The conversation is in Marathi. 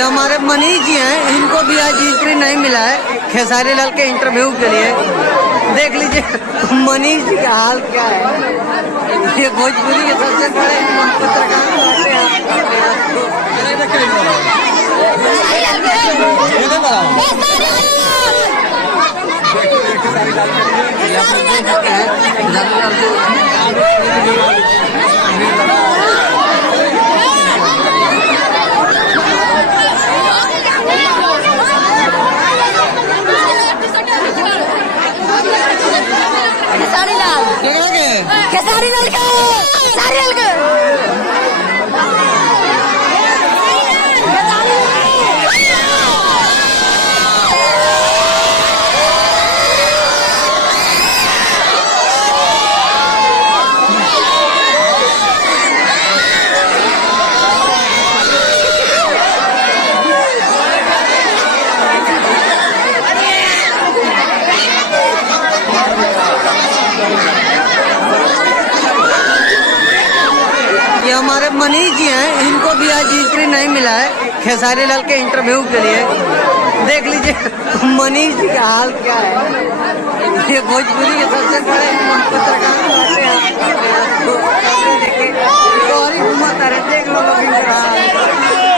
ये हमारे मनीष जी हैं, इनको भी आज एंट्री नहीं मिला है खेसारी लाल के इंटरव्यू के लिए। देख लीजिए मनीष जी का हाल क्या है। ये भोजपुरी के सबसे बड़े पत्रकार होते हैं। खेसारी लाल खेसारी लाल के ये हमारे मनीष जी हैं, इनको भी आज एंट्री नहीं मिला है खेसारी लाल के इंटरव्यू के लिए। देख लीजिए मनीष जी का हाल क्या है। ये भोजपुरी के सबसे बड़े पत्रकार होते हैं। गौरी घुमाता रहे, देख लो लोग इनका हाल।